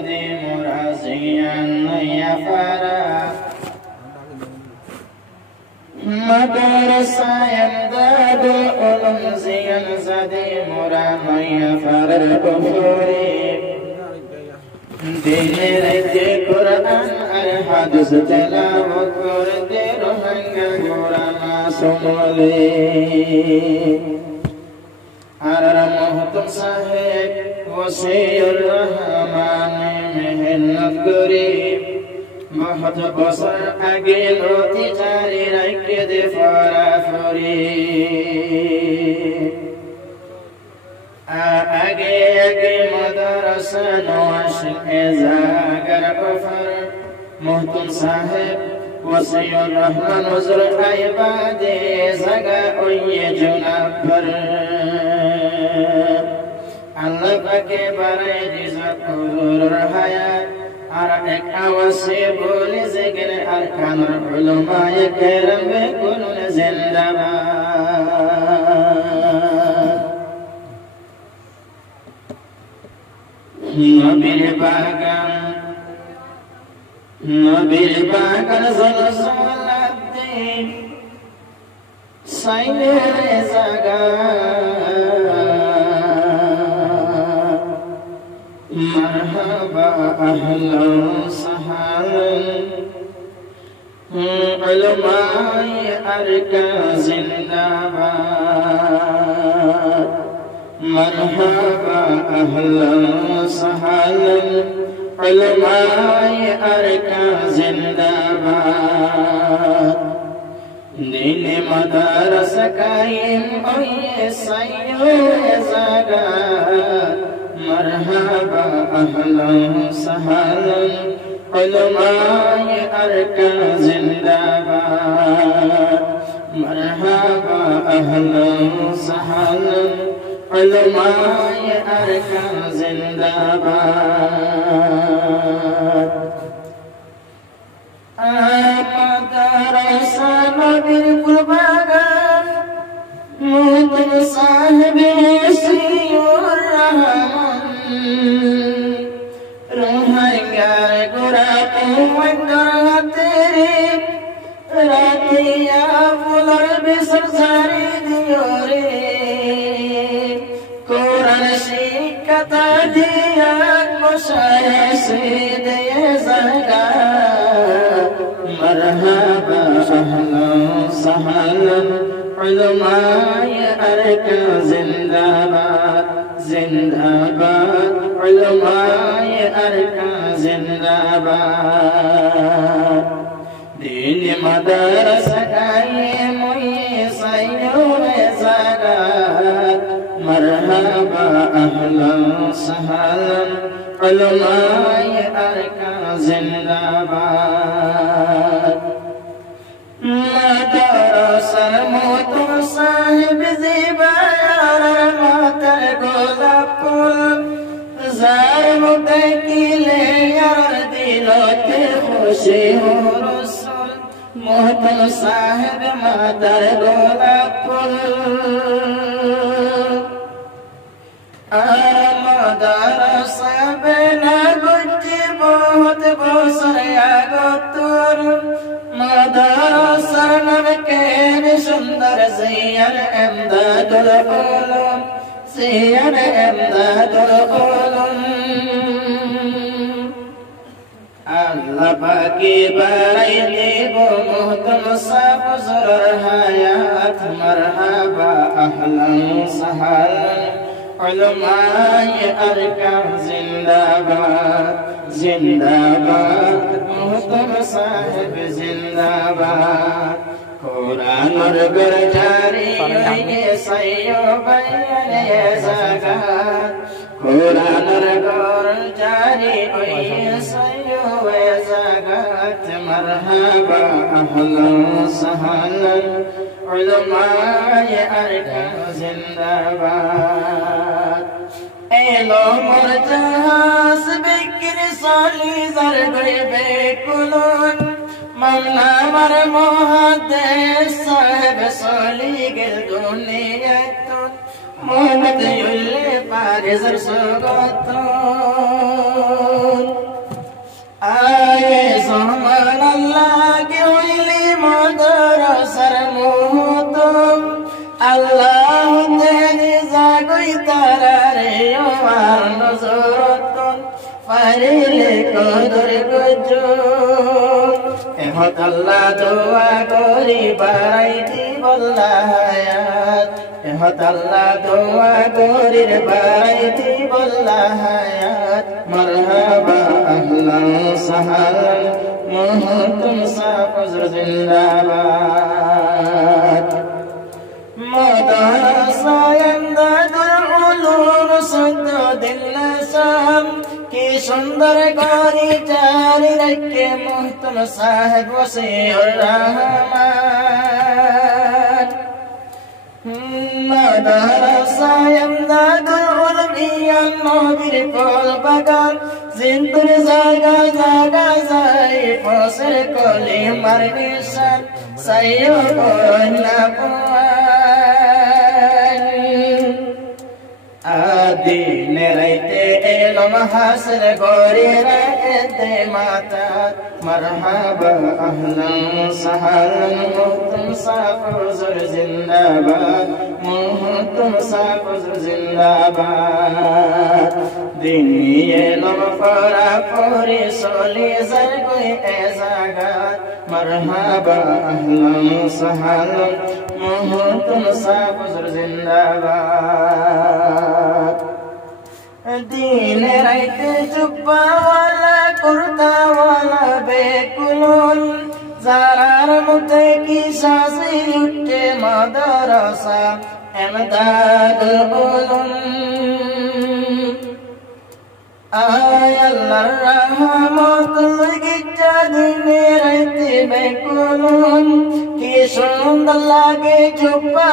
زدي مرازيا يفارا مدرسة يمداد العلوم زيا زدي مراما يفار الكفوري دين رد قرآن الحدث تلاوة قرد روحنگ قرآن سمولي عرر محتم صاحب وسيع الرحمن مهنت قريب محت بصر اگل و تجاری رکد فرافری آگے مدرسہ نوشق زاگر کفر محتم صاحب وسیع الرحمن عذر عباد زگا اوی جنبر اللہ پاکے برائے جزت حضور حیات اور ایک آواسی بولی ذکر ارکان علماء کرم بکنون زندہ باد نبی باغن زلزل الدین سیر زگا مرحبا اهلا وسهلا علماء ارکان زندہ باد مرحبا اهلا وسهلا علماء ارکان زندہ باد دین مدارس قائم اوی سیو زگا مرحبا اهلا وسهلا علماء ارکان زندہ باد مرحبا اهلا وسهلا علماء ارکان زندہ باد مدرسہ نبی قربان محتم صاحب وسیع الرحمن روحنگر گرا قوانگر تیری راتیا فلر بسر ساری دیوری قرآن شکتا دیا مشاہ سید زگا مرحبا اهلا وسهلا علماء ارکان زندہ باد زندہ باد علماء ارکان زندہ باد دین مدارس قائم سیو زگاد مرحبا اهلا وسهلا علماء ارکان زندہ باد مدرسہ محتم صاحب زیبا یار ماتر گلاب پل زار متکیلے یار دلوت خوشی ہو رسول محتم صاحب ماتر گلاب پل مدرسہ بنا گجی بہت بسر یاگتر مدرسہ نمکین سندر زیر امداد العلوم زیر امداد العلوم اللہ پاکی برائی دیبو محتم صاحب زر حیات مرحبا اہلا وسہلا علماء ارکان زندہ باد زندہ باد محتم صاحب زندہ باد قرآن اور گر جاری یہ سیو بیان زگاد قرآن اور گر جاری یہ سیو زگاد مرحبا اہلا وسہلا علماء ارکان زندہ باد ایلو مرجاس بکر سالی زرگوی بیکلون ممنا مر محدث صاحب سالی گل دنیتون محمد یلی پارزر سگتون তারারে আমার নজরতন পারিলে কদর গজো এহত আল্লাহ দোয়া করি বাড়াইতি বল্লা হায়াত এহত আল্লাহ দোয়া করি বাড়াইতি বল্লা হায়াত মারহাবা আহলান সাহালান মুহতুম সাফজর জিন্দাবাদ মাদ্রাসায় ইমদাদুল উলুম সদ্দুদ্দিন আসাম কি সুন্দর করি জারি রাখে মুহতম সাহেব ওসিউর রহমান মাদ্রাসায় ইমদাদুল উলুম ইয়ান নবীর ফুল বাগান জিন্দুর জায়গা জায়গা যাই ফসল কলি মার নিশান সাইয়ো বন্যা আদিনে রাইতে এলম হাসর গরি রাখতে মাতা মারহাবা আহলান সাহালান মুহতুম সাফজর জিন্দাবাদ মুহতুম সাফজর জিন্দাবাদ দিন এলম পরা পরি সলি জর কই এ জাগাত মারহাবা আহলান সাহালান মুহতুম সাফজর জিন্দাবাদ दिन राइते जुब्बा वाला कुर्ता वाला बेकुलुन जारार मुद्दे की सांसें उठे मदरसा इमदादुल उलूम आय अल्लाह रहमतुल गिज्जा दिन राइते बेकुलुन की सुंदर लागे जुब्बा